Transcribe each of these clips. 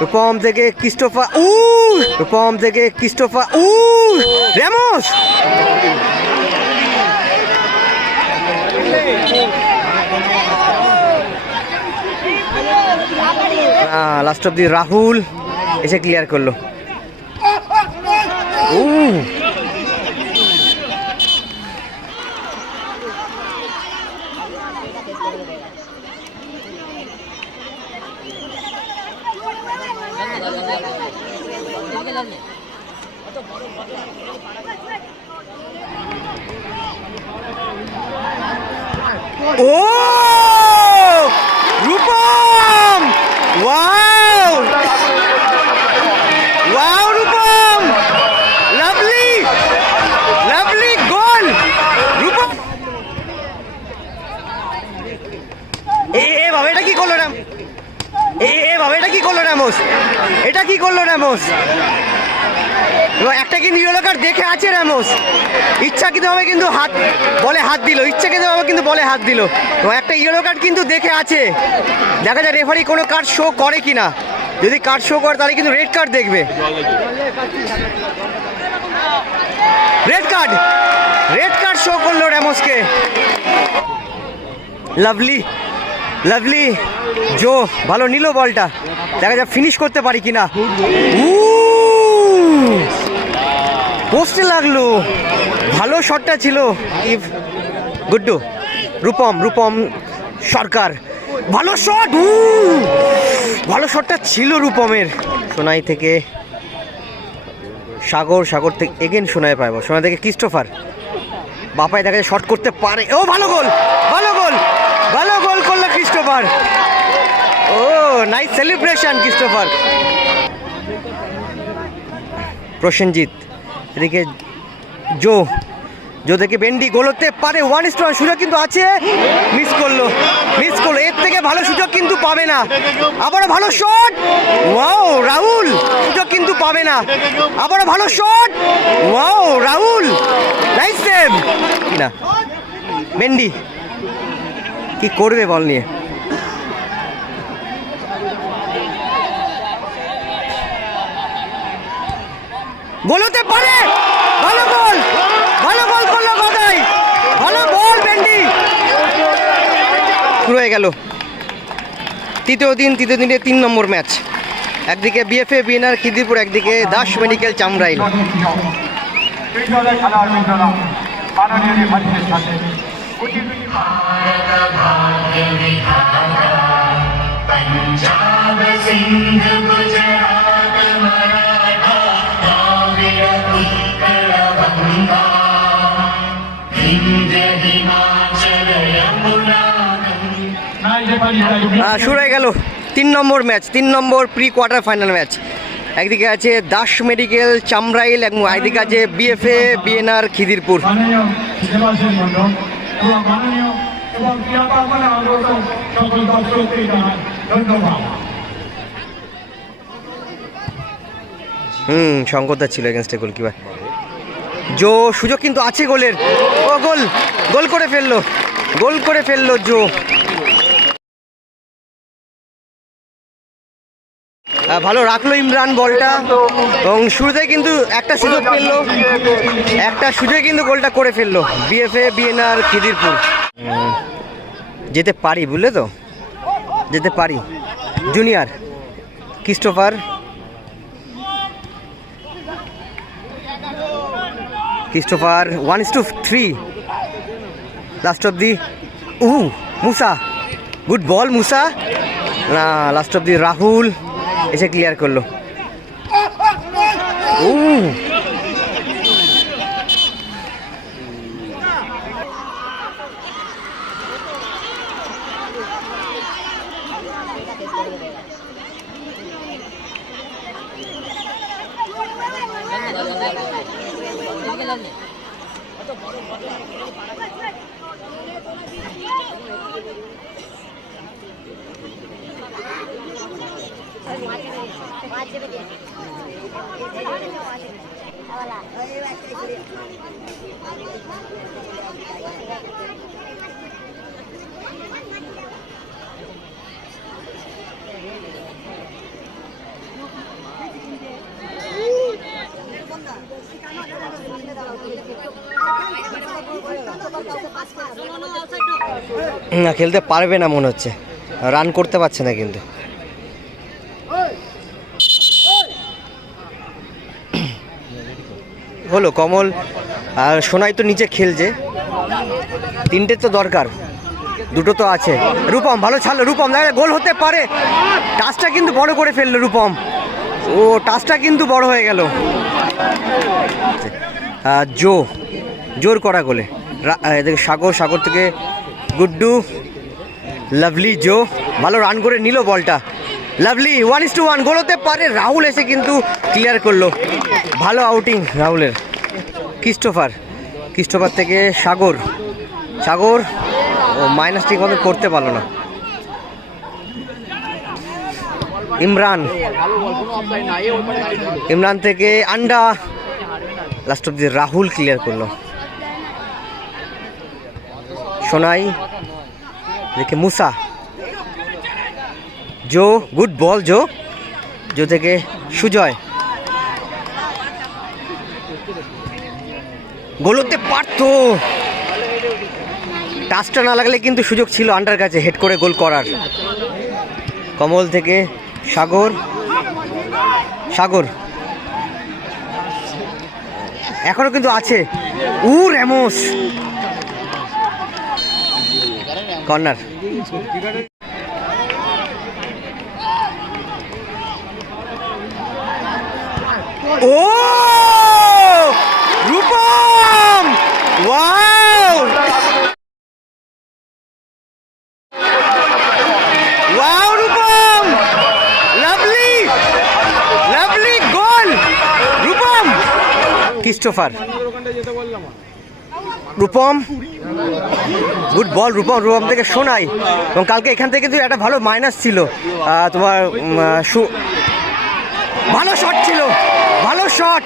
রূপম থেকে ক্রিস্টোফার উ রূপম থেকে Christopher uh Ramos last of the Rahul এসে ক্লিয়ার করল। উ ও Rupam wow wow Rupam lovely lovely goal Rupam এ এ বাবা এটা কি করল রাম এ এ বাবা এটা কি করল রামোস? এটা কি করল এবার একটা কিন্তু ইয়েলো কার্ড দেখে আছে রামোস? ইচ্ছাকৃতভাবে কিন্তু হাত বলে হাত দিল ইচ্ছা কিন্তু বলে হাত দিল। এবং একটা ইয়েলো কার্ড কিন্তু দেখে আছে। দেখা যায় রেফারি কোনো কার্ড শো করে কি না। যদি কার্ড শো করে, তাহলে কিন্তু রেড কার্ড দেখবে। Red card! Red card show করল র্যামোসকে লাভলি। লাভলি জো, ভালো নিল বলটা। দেখা যাক ফিনিশ করতে পারি কিনা। পোস্টে লাগল। ভালো শটটা ছিল। ইভ গুড্ডু রূপম রূপম সরকার। ভালো শট ভালো শটটা ছিল রূপমের। সোনাই থেকে সাগর সাগর থেকে এগেন সোনাই পাইব। সোনাই থেকে ক্রিস্টোফার বাপাই দেখা যায় শট করতে পারে। ও, ভালো গোল ভালো গোল ক্রিস্টোফার ও নাইস সেলিব্রেশন ক্রিস্টোফার প্রসেনজিৎ এদিকে জো জো থেকে বেন্ডি গোল হতে পারে ওয়ান স্টোর সুযোগ কিন্তু আছে। মিস করল মিস করল। এর থেকে ভালো সুযোগ কিন্তু পাবে না। আবারও ভালো শট ওয়াও রাহুল সুযোগ কিন্তু পাবে না। আবারও ভালো shot wow Rahul nice save না বেন্ডি কি করবে বল নিয়ে? গোল হতে পারে ভালো গোল ভালো গোল করলো গদাই ভালো বল বেন্ডি শুরু হয়ে গেল তৃতীয় দিন তৃতীয় দিনে তিন নম্বর ম্যাচ একদিকে বিএফএ বিএনআর খিদিরপুর একদিকে দাস মেডিকেল চামরাইল দুই দলে খেলা আয়োজনা মাননীয় রেফারিদের সাথে কোটি কোটি पंजाब सिंध गुजरात শুরু হয়ে গেল তিন নম্বর ম্যাচ, তিন নম্বর প্রি কোয়ার্টার ফাইনাল ম্যাচ। একদিকে আছে দাস মেডিকেল, চামরাইল এবং একদিকে আছে বিএফএ বিএনআর খিদিরপুর। হুম শঙ্করদা ছিল এগেনস্টে গোলকিপার জো, সুযোগ কিন্তু আছে গোলের। ও, গোল। গোল করে ফেলল। গোল করে ফেলল জো। ভালো রাখল ইমরান বলটা। এবং শুরুতে কিন্তু একটা সুযোগ পেললো একটা সুযোগে কিন্তু গোলটা করে ফেলল বিএফএ, বিএনআর, খিদিরপুর। যেতে পারি, বুঝলে তো? যেতে পারি। Junior, Christopher. Christopher one is two three last of the uh Musa good ball Musa না last of the Rahul ese clear con lo uh. না খেলতে পারবে না মনে হচ্ছে। রান করতে পারছে না কিন্তু। হলো কমল আর সোনাই তো নিচে খেলছে। তিনটে তো দরকার, দুটো তো আছে। রূপম, ভালো ছাড়লো। রূপম দেখা গোল হতে পারে। টাচটা কিন্তু বড় করে ফেলল রূপম। ও, টাচটা কিন্তু বড় হয়ে গেল। জো, জোর করা গোলে। এদিকে সাগর সাগর থেকে গুড্ডু, লাভলি, জো, ভালো রান করে নিল বলটা। Lovely one is two one goal হতে পারে। রাহুল এসে কিন্তু ক্লিয়ার করল। ভালো আউটিং রাহুলের। ক্রিস্টোফার ক্রিস্টোফার থেকে সাগর। সাগর, ও মাইনাস ঠিকভাবে করতে পারল না। ইমরান। ইমরান থেকে আন্ডা। লাস্ট অব্দি রাহুল ক্লিয়ার করল। সোনাই দেখে মুসা। জো গুড বল জো। জো থেকে সুজয়। গোলতে পারতো টাচটা না লাগলে কিন্তু সুযোগ ছিল আন্ডার কাছে, হেড করে গোল করার। কমল থেকে সাগর। সাগর। এখনও কিন্তু আছে। উ রেমোস কর্নার। ও Rupam wow wow Rupam lovely lovely goal Rupam Christopher. Rupam? Good ball Rupam Rupam থেকে শোনাই। এবং কালকে এখান থেকে কিন্তু একটা ভালো মাইনাস ছিল। তোমার ভালো শট ছিল। ভালো শট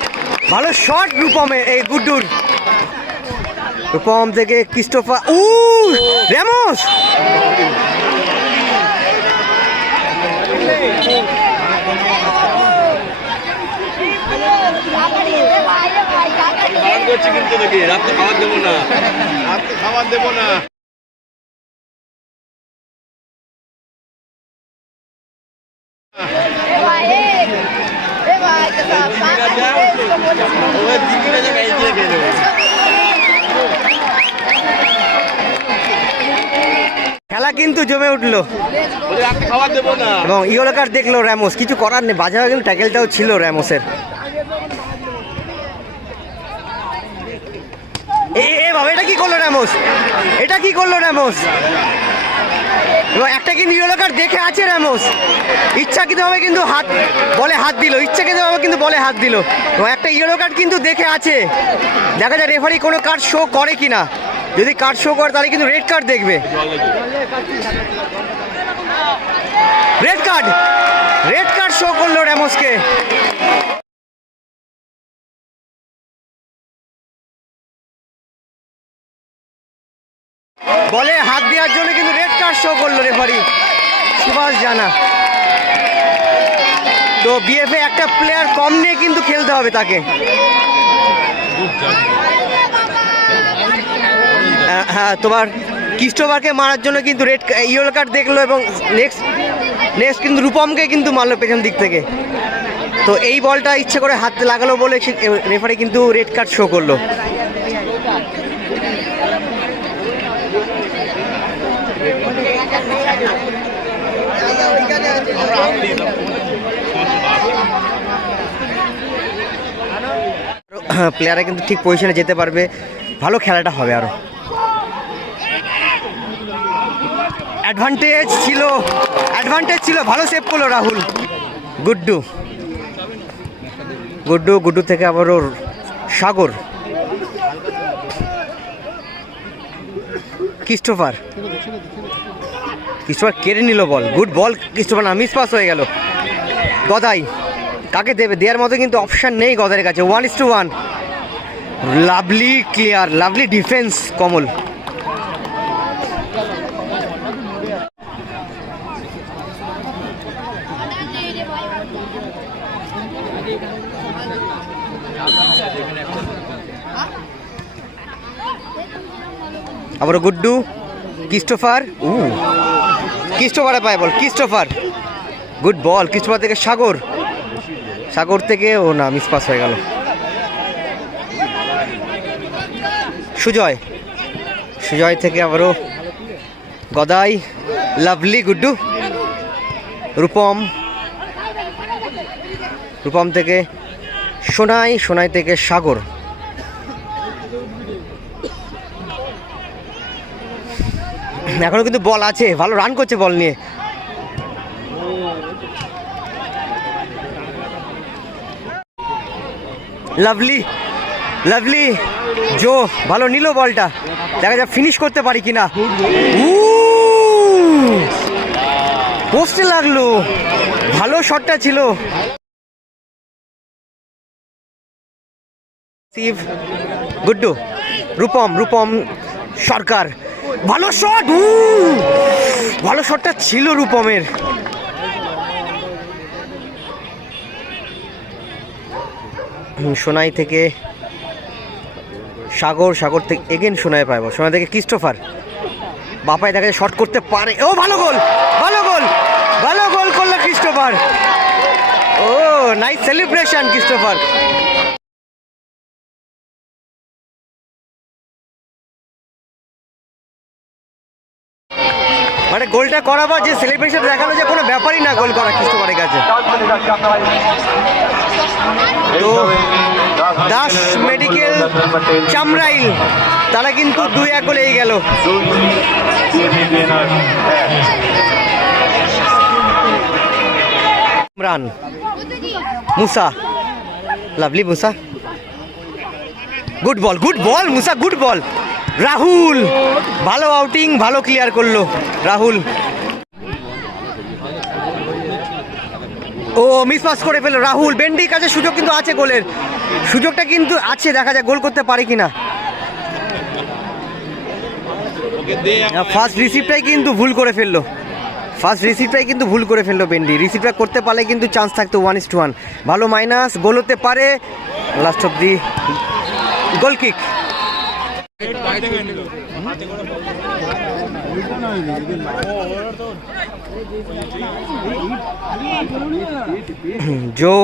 ভালো শট রূপমের এই গুড্ডুর। রূপম থেকে ক্রিস্টোফার উ, রেমোস! বারণ করছি কিন্তু নাকি? রাত্রে খাবার দেবো না। রাত্রে খাবার দেবো না। খেলা কিন্তু জমে উঠল। বলি রাত্রে খাবার দেবো না। এবং ইয়েলো কার্ড দেখল র্যামোস। কিছু করার নেই। বাজে হয়ে কিন্তু ট্যাকেলটাও ছিল র্যামোসের। এ বাবা, এটা কি করল র্যামোস এটা কি করল র্যামোস এবং একটা কিন্তু ইয়েলো কার্ড দেখে আছে র্যামোস ইচ্ছাকৃতভাবে কিন্তু হাত বলে হাত দিল, ইচ্ছাকৃতভাবে কিন্তু বলে হাত দিল। একটা ইয়েলো কার্ড কিন্তু দেখে আছে। দেখা যায় রেফারি কোনো কার্ড শো করে কিনা। যদি কার্ড শো করে, তাহলে কিন্তু রেড কার্ড দেখবে। Red card red card show করল র্যামোসকে বলে হাত দেওয়ার জন্য কিন্তু রেড কার্ড শো করল রেফারি সুভাষ জানা। তো বিএফএ একটা প্লেয়ার কম নিয়ে কিন্তু খেলতে হবে তাকে। আহ, হ্যাঁ তোমার ক্রিস্টোভারকে মারার জন্য কিন্তু রেড ইয়েলো কার্ড দেখল এবং নেক্সট নেক্সট কিন্তু রূপমকে কিন্তু মারলো পেছন দিক থেকে। তো এই বলটা ইচ্ছে করে হাতে লাগালো বলে রেফারি কিন্তু রেড কার্ড শো করল। প্লেয়াররা কিন্তু ঠিক পজিশনে যেতে পারবে। ভালো খেলাটা হবে আরও। অ্যাডভান্টেজ ছিল। অ্যাডভান্টেজ ছিল। ভালো সেভ করল রাহুল। গুড্ডু। গুড্ডু গুড্ডু থেকে আবার ওর সাগর। ক্রিস্টোফার ক্রিস্টোফার কেড়ে নিল বল। গুড বল ক্রিস্টোফার না মিস পাস হয়ে গেল। গদাই, কাকে দেবে? দেওয়ার মতো কিন্তু অপশান নেই গদাইয়ের কাছে। One is two one lovely clear lovely defence Kamal. আবার গুড্ডু ক্রিস্টোফার উ। ক্রিস্টোফারে পায় ball, Christopher. Good ball, Christopher থেকে সাগর। সাগর থেকে, ও না মিস পাস হয়ে গেল। সুজয়। সুজয় থেকে আবারও গদাই, লাভলি, গুড্ডু। রূপম। রূপম থেকে সোনাই সোনাই থেকে সাগর। এখনও কিন্তু বল আছে। ভালো রান করছে বল নিয়ে। লাভলি লাভলি জো, ভালো নিল বলটা। দেখা যাক ফিনিশ করতে পারি কিনা। পোস্টে লাগল। ভালো শটটা ছিল। গুড্ডু রূপম রূপম সরকার ভালো শট ভালো শটটা ছিল রূপমের। সোনাই থেকে সাগর সাগর থেকে এগেন সোনাই পাইব সোনাই থেকে ক্রিস্টোফার বাপায় দেখা শট করতে পারে। ও, ভালো গোল ভালো গোল ভালো গোল করল ক্রিস্টোফার ও নাইস সেলিব্রেশন ক্রিস্টোফার মানে গোলটা করাবার যে সেলিব্রেশন দেখাল যে কোনো ব্যাপারই না গোল করা ক্রিস্টোফারের কাছে। তো দাস মেডিকেল চামরাইল, তারা কিন্তু দুই এক গোলে গেল। Imran, Musa, lovely Musa. Good ball good ball, Musa, good ball. Rahul, ভালো আউটিং ভালো ক্লিয়ার করল। রাহুল। ও মিস পাস করে ফেলল। রাহুল বেন্ডির কাছে সুযোগ কিন্তু আছে গোলের। সুযোগটা কিন্তু আছে, দেখা যায় গোল করতে পারে কিনা। ফার্স্ট রিসিভটাই কিন্তু ভুল করে ফেলল। ফার্স্ট রিসিভটাই কিন্তু ভুল করে ফেলল বেন্ডি রিসিভটা করতে পারলে কিন্তু চান্স থাকতো ওয়ান ইস টু ওয়ান ভালো মাইনাস গোল হতে পারে। Last of the goal kick Joe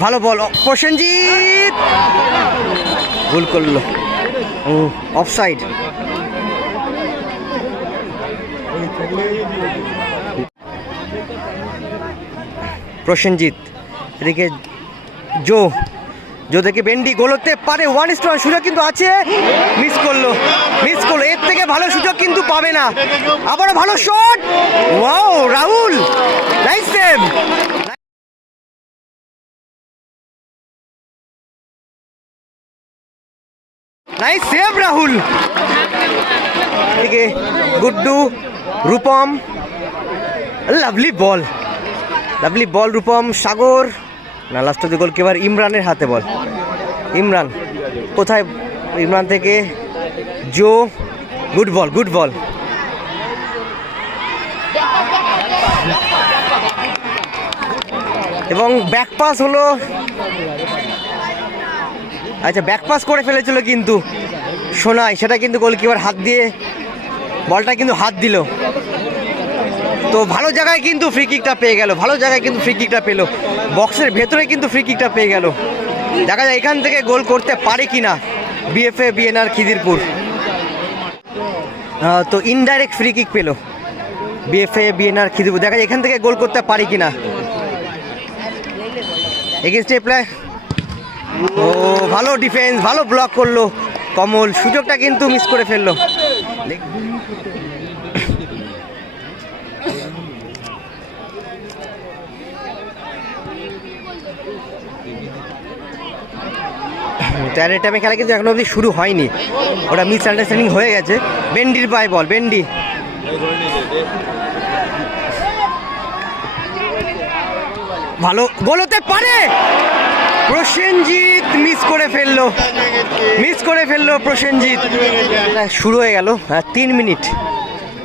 ভালো বল প্রসেনজিৎ! ভুল করল। অফ সাইড প্রসেনজিৎ এদিকে জো। থেকে বেন্ডি গোল হতে পারে ওয়ান ইস সুযোগ কিন্তু আছে। মিস করল মিস করল। এর থেকে ভালো সুযোগ কিন্তু পাবে না। আবারও ভালো shot wow Rahul nice save save Rahul. এদিকে Guddu, Rupam. Lovely ball lovely ball Rupam, Sagar. না লাস্ট অফ গোলকিপার ইমরানের হাতে বল। ইমরান, কোথায়? ইমরান থেকে জো গুড বল গুড বল এবং ব্যাক পাস হলো। আচ্ছা ব্যাক পাস করে ফেলেছিল কিন্তু সোনাই, সেটা কিন্তু গোলকিপার হাত দিয়ে, বলটা কিন্তু হাত দিল। তো ভালো জায়গায় কিন্তু ফ্রি কিকটা পেয়ে গেল, ভালো জায়গায় কিন্তু ফ্রি কিকটা পেল। বক্সের ভেতরে কিন্তু ফ্রি কিকটা পেয়ে গেল। দেখা যায় এখান থেকে গোল করতে পারে কি না বিএফএ বিএনআর খিদিরপুর। তো ইনডাইরেক্ট ফ্রি কিক পেল। BFA BNR Khidirpur. দেখা যায় এখান থেকে গোল করতে পারে কি না ও, ভালো ডিফেন্স ভালো ব্লক করল। কমল, সুযোগটা কিন্তু মিস করে ফেলল। টাইমে খেলা কিন্তু এখনও অবধি শুরু হয়নি। ওটা মিস আন্ডারস্ট্যান্ডিং হয়ে গেছে। বেন্ডির পায় বল বেন্ডি ভালো, গোল হতে পারে! প্রসেনজিৎ মিস করে ফেলল। মিস করে ফেলল প্রসেনজিৎ। শুরু হয়ে গেল তিন মিনিট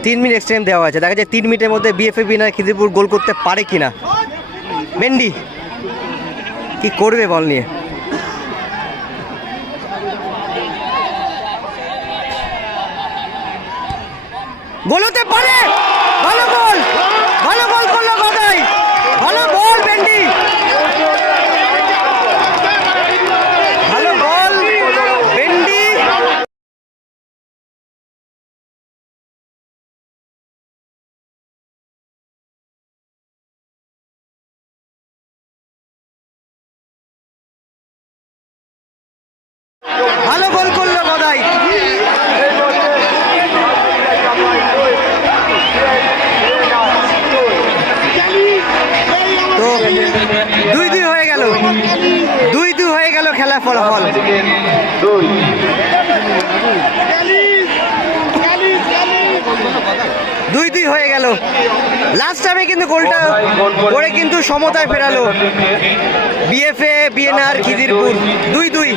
তিন মিনিট এক্সটেন্ড দেওয়া আছে। দেখা যায় তিন মিনিটের মধ্যে বিএফএ বিনার খিদিরপুর গোল করতে পারে কিনা। বেন্ডি কি করবে বল নিয়ে? গোল হতে পারে। ভালো গোল। ভালো গোল করল গদাই। ভালো বল ভেন্ডি ভালো গোল করল গদাই। ফলাফল দুই। দুই হয়ে গেল। লাস্ট টাইমে কিন্তু গোলটা করে কিন্তু সমতায় ফেরালো। BFA BNR Khidirpur. দুই দুই।